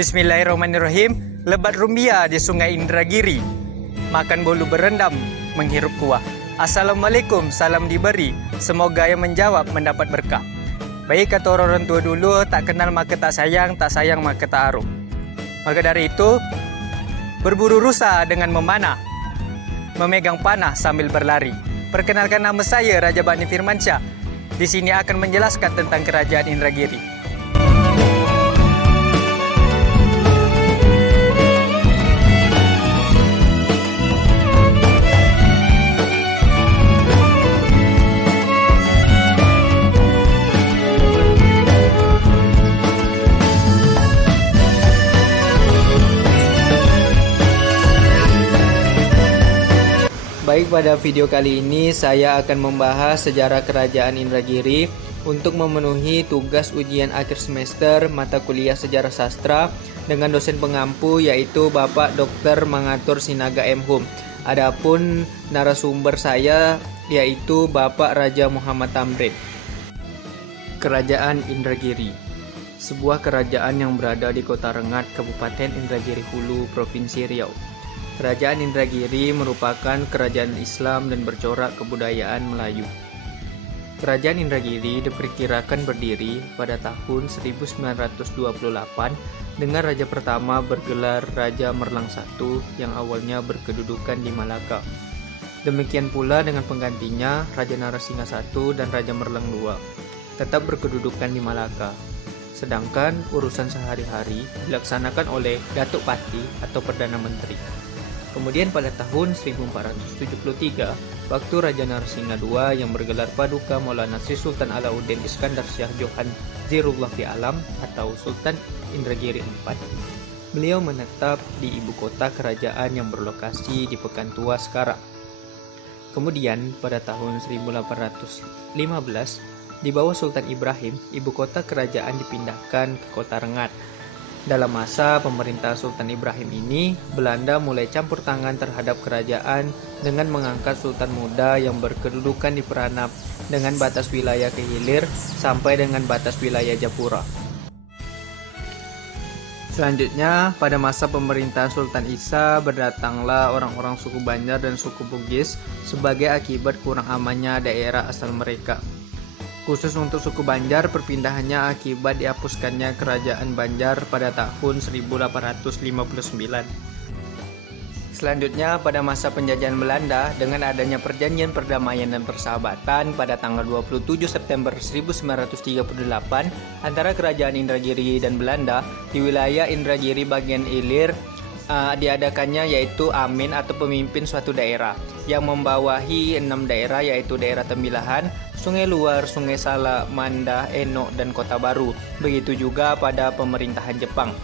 Bismillahirrahmanirrahim. Lebat rumbia di Sungai Indragiri, makan bolu berendam, menghirup kuah. Assalamualaikum, salam diberi, semoga yang menjawab mendapat berkah. Baik kata orang tua dulu, tak kenal maka tak sayang maka tak aruh. Maka dari itu, berburu rusa dengan memanah, memegang panah sambil berlari. Perkenalkan, nama saya Raja Bani Firmansyah. Di sini akan menjelaskan tentang Kerajaan Indragiri. Baik, pada video kali ini saya akan membahas sejarah Kerajaan Indragiri untuk memenuhi tugas ujian akhir semester mata kuliah Sejarah Sastra dengan dosen pengampu yaitu Bapak Dr. Mangatur Sinaga M. Hum. Adapun narasumber saya yaitu Bapak Raja Muhammad Tamrin. Kerajaan Indragiri, sebuah kerajaan yang berada di Kota Rengat, Kabupaten Indragiri Hulu, Provinsi Riau. Kerajaan Indragiri merupakan kerajaan Islam dan bercorak kebudayaan Melayu. Kerajaan Indragiri diperkirakan berdiri pada tahun 1928 dengan raja pertama bergelar Raja Merlang I yang awalnya berkedudukan di Malaka. Demikian pula dengan penggantinya Raja Narasingha I dan Raja Merlang II tetap berkedudukan di Malaka. Sedangkan urusan sehari-hari dilaksanakan oleh Datuk Pati atau Perdana Menteri. Kemudian pada tahun 1473, waktu Raja Narasingha II yang bergelar Paduka Maulana Sri Sultan Alauddin Iskandar Shah Johan Zirullah fi Alam atau Sultan Indragiri IV, beliau menetap di ibu kota kerajaan yang berlokasi di Pekantua sekarang. Kemudian pada tahun 1815, di bawah Sultan Ibrahim, ibu kota kerajaan dipindahkan ke Kota Rengat. Dalam masa pemerintah Sultan Ibrahim ini, Belanda mulai campur tangan terhadap kerajaan dengan mengangkat sultan muda yang berkedudukan di Peranap dengan batas wilayah ke hilir sampai dengan batas wilayah Japura. Selanjutnya, pada masa pemerintah Sultan Isa, berdatanglah orang-orang suku Banjar dan suku Bugis sebagai akibat kurang amannya daerah asal mereka. Khusus untuk suku Banjar, perpindahannya akibat dihapuskannya Kerajaan Banjar pada tahun 1859. Selanjutnya, pada masa penjajahan Belanda, dengan adanya perjanjian perdamaian dan persahabatan pada tanggal 27 September 1938 antara Kerajaan Indragiri dan Belanda di wilayah Indragiri bagian hilir, diadakannya yaitu Amin atau pemimpin suatu daerah yang membawahi 6 daerah yaitu daerah Tembilahan, Sungai Luar, Sungai Sala, Manda, Eno, dan Kota Baru. Begitu juga pada pemerintahan Jepang.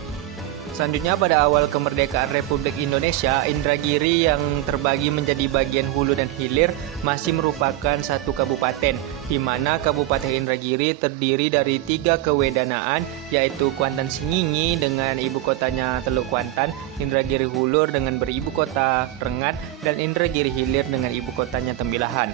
Selanjutnya pada awal kemerdekaan Republik Indonesia, Indragiri yang terbagi menjadi bagian hulu dan hilir masih merupakan satu kabupaten, di mana Kabupaten Indragiri terdiri dari 3 kewedanaan yaitu Kuantan Singingi dengan ibu kotanya Teluk Kuantan, Indragiri Hulur dengan beribu kota Rengat, dan Indragiri Hilir dengan ibu kotanya Tembilahan.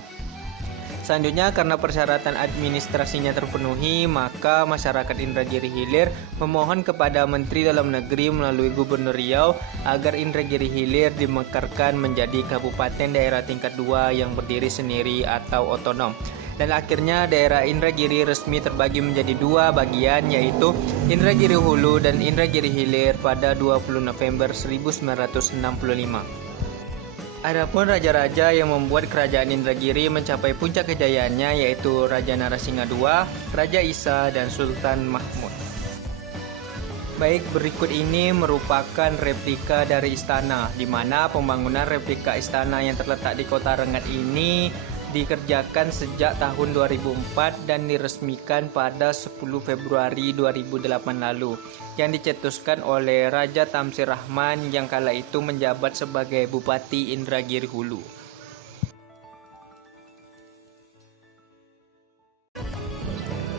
Selanjutnya, karena persyaratan administrasinya terpenuhi, maka masyarakat Indragiri Hilir memohon kepada Menteri Dalam Negeri melalui Gubernur Riau agar Indragiri Hilir dimekarkan menjadi kabupaten daerah tingkat 2 yang berdiri sendiri atau otonom. Dan akhirnya daerah Indragiri resmi terbagi menjadi 2 bagian yaitu Indragiri Hulu dan Indragiri Hilir pada 20 November 1965. Adapun raja-raja yang membuat kerajaan Indragiri mencapai puncak kejayaannya yaitu Raja Narasingha II, Raja Isa, dan Sultan Mahmud. Baik, berikut ini merupakan replika dari istana, di mana pembangunan replika istana yang terletak di Kota Rengat ini dikerjakan sejak tahun 2004 dan diresmikan pada 10 Februari 2008 lalu, yang dicetuskan oleh Raja Tamsir Rahman yang kala itu menjabat sebagai Bupati Indragiri Hulu.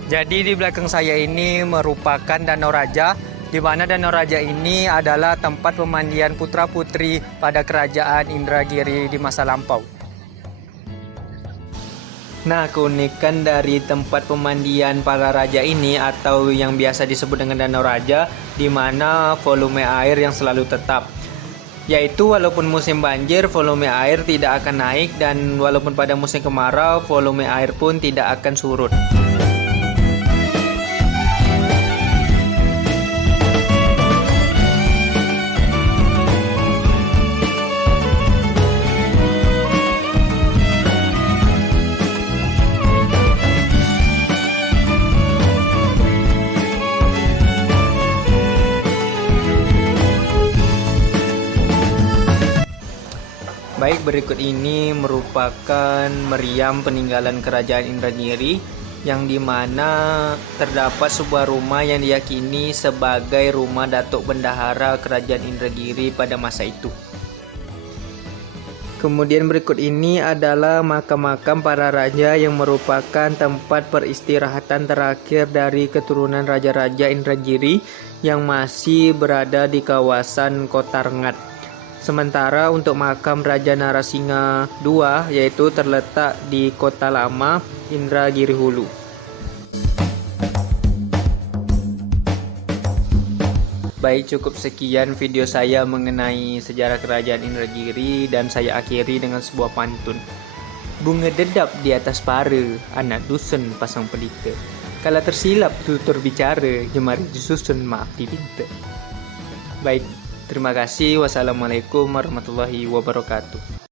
Jadi di belakang saya ini merupakan Danau Raja, di mana Danau Raja ini adalah tempat pemandian putra-putri pada kerajaan Indragiri di masa lampau. Nah, keunikan dari tempat pemandian para raja ini atau yang biasa disebut dengan Danau Raja, di mana volume air yang selalu tetap. Yaitu walaupun musim banjir, volume air tidak akan naik, dan walaupun pada musim kemarau, volume air pun tidak akan surut. Baik, berikut ini merupakan meriam peninggalan Kerajaan Indragiri, yang dimana terdapat sebuah rumah yang diyakini sebagai rumah Datuk Bendahara Kerajaan Indragiri pada masa itu. Kemudian berikut ini adalah makam-makam para raja yang merupakan tempat peristirahatan terakhir dari keturunan raja-raja Indragiri yang masih berada di kawasan Kota Rengat. Sementara untuk makam Raja Narasingha II yaitu terletak di Kota Lama, Indragiri Hulu. Baik, cukup sekian video saya mengenai sejarah Kerajaan Indragiri, dan saya akhiri dengan sebuah pantun. Bunga dedap di atas para, anak dusun pasang pelita. Kalau tersilap tutur bicara, jemari disusun maaf dibinta. Baik, terima kasih. Wassalamualaikum warahmatullahi wabarakatuh.